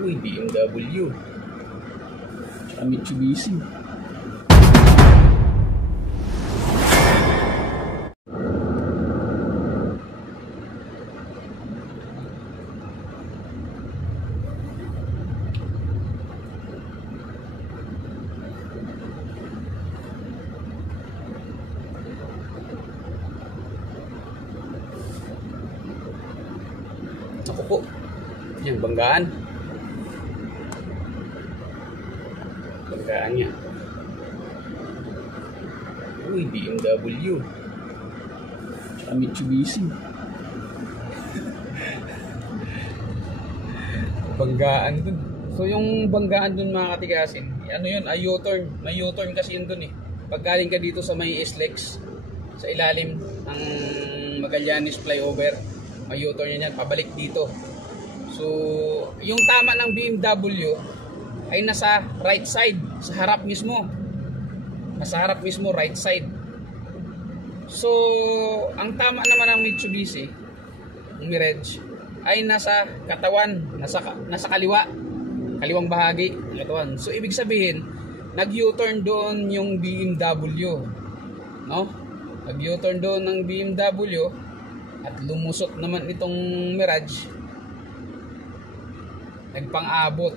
Uy, BMW. Tsaka Mitsubishi. Ako po. Yan, banggaan. Banggaan niya. Uy, BMW. Tsaka Mitsubishi. Banggaan dun. So yung banggaan dun mga katigasin, ano yun, ay U-turn. May U-turn kasi yun dun eh. Pag galing ka dito sa may SLEX, sa ilalim ng Magallanes flyover, may U-turn yan, pabalik dito. So yung tama ng BMW ay nasa right side, sa harap mismo. Nasa harap mismo, right side. So ang tama naman ng Mitsubishi, ng Mirage, ay nasa katawan, nasa kaliwang bahagi ng katawan. So ibig sabihin, nag-U-turn doon yung BMW, no? Nag-U-turn doon ng BMW at lumusot naman itong Mirage, nagpang-abot.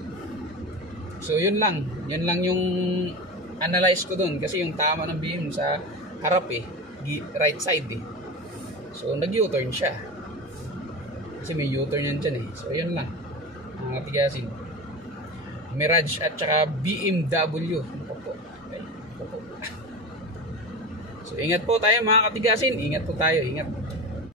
So yun lang yung analyze ko doon, kasi yung tama ng BM sa harap eh, right side eh. So nag-U-turn siya. Kasi may U-turn yan dyan eh. So yun lang mga katigasin. Mirage at saka BMW. Okay. So ingat po tayo mga katigasin. Ingat po tayo. Ingat.